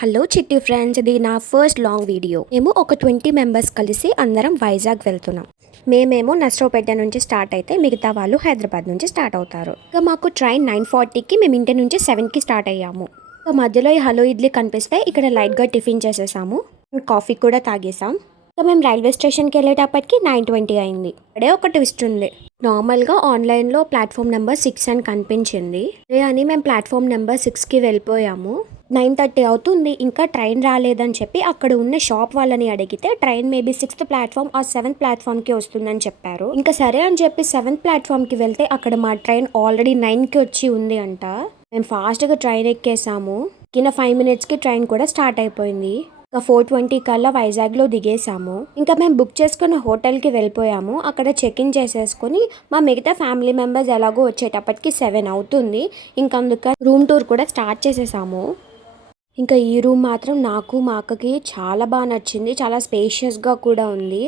Hello చిట్టి friends, ఇది నా ఫస్ట్ లాంగ్ వీడియో. మేము ఒక 20 మెంబర్స్ కలిసి అందరం వైజాగ్ వెళ్తున్నాం. మేమేమో నర్సరావుపేట నుంచి స్టార్ట్ అయితే మిగతా వాళ్ళు హైదరాబాద్ నుంచి స్టార్ట్ అవుతారు. ఇక మాకు ట్రైన్ 9:40కి, మేము ఇంటి నుంచి 7కి స్టార్ట్ అయ్యాము. ఇక మధ్యలో ఈ హలో ఇడ్లీ కనిపిస్తే ఇక్కడ లైట్గా టిఫిన్ చేసేసాము, కాఫీ కూడా తాగేసాం. ఇక మేము రైల్వే స్టేషన్కి వెళ్ళేటప్పటికి 9:20 అయింది. ఇక్కడే ఒక ట్విస్ట్ ఉంది. నార్మల్గా ఆన్లైన్లో ప్లాట్ఫామ్ నెంబర్ 6 అని కనిపించింది. అదే అని మేము ప్లాట్ఫామ్ నెంబర్ 6కి వెళ్ళిపోయాము. 9:30 అవుతుంది, ఇంకా ట్రైన్ రాలేదని చెప్పి అక్కడ ఉన్న షాప్ వాళ్ళని అడిగితే ట్రైన్ మేబీ 6th ప్లాట్ఫామ్ ఆ 7th ప్లాట్ఫామ్కి వస్తుందని చెప్పారు. ఇంకా సరే అని చెప్పి 7th ప్లాట్ఫామ్కి వెళ్తే అక్కడ మా ట్రైన్ ఆల్రెడీ 9కి వచ్చి ఉంది అంట. మేము ఫాస్ట్గా ట్రైన్ ఎక్కేసాము. కింద 5 minutesకి ట్రైన్ కూడా స్టార్ట్ అయిపోయింది. ఇంకా 4:20 కల్లా వైజాగ్లో దిగేసాము. ఇంకా మేము బుక్ చేసుకున్న హోటల్కి వెళ్ళిపోయాము. అక్కడ చెక్ ఇన్ చేసేసుకొని మా మిగతా ఫ్యామిలీ మెంబర్స్ ఎలాగో వచ్చేటప్పటికి 7 అవుతుంది. ఇంకా అందుకని రూమ్ టూర్ కూడా స్టార్ట్ చేసేసాము. ఇంకా ఈ రూమ్ మాత్రం నాకు మా అక్కకి చాలా బాగా నచ్చింది. చాలా స్పేషియస్గా కూడా ఉంది.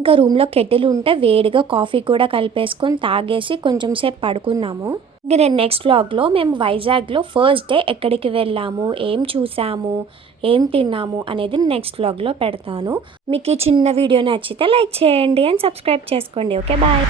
ఇంకా రూమ్లో కెటిల్ ఉంటే వేడిగా కాఫీ కూడా కలిపేసుకొని తాగేసి కొంచెం సేపు పడుకున్నాము. ఇంక నేను నెక్స్ట్ వ్లాగ్లో మేము వైజాగ్లో ఫస్ట్ డే ఎక్కడికి వెళ్ళాము, ఏం చూసాము, ఏం తిన్నాము అనేది నెక్స్ట్ వ్లాగ్లో పెడతాను. మీకు ఈ చిన్న వీడియో నచ్చితే లైక్ చేయండి అండ్ సబ్స్క్రైబ్ చేసుకోండి. Okay, bye.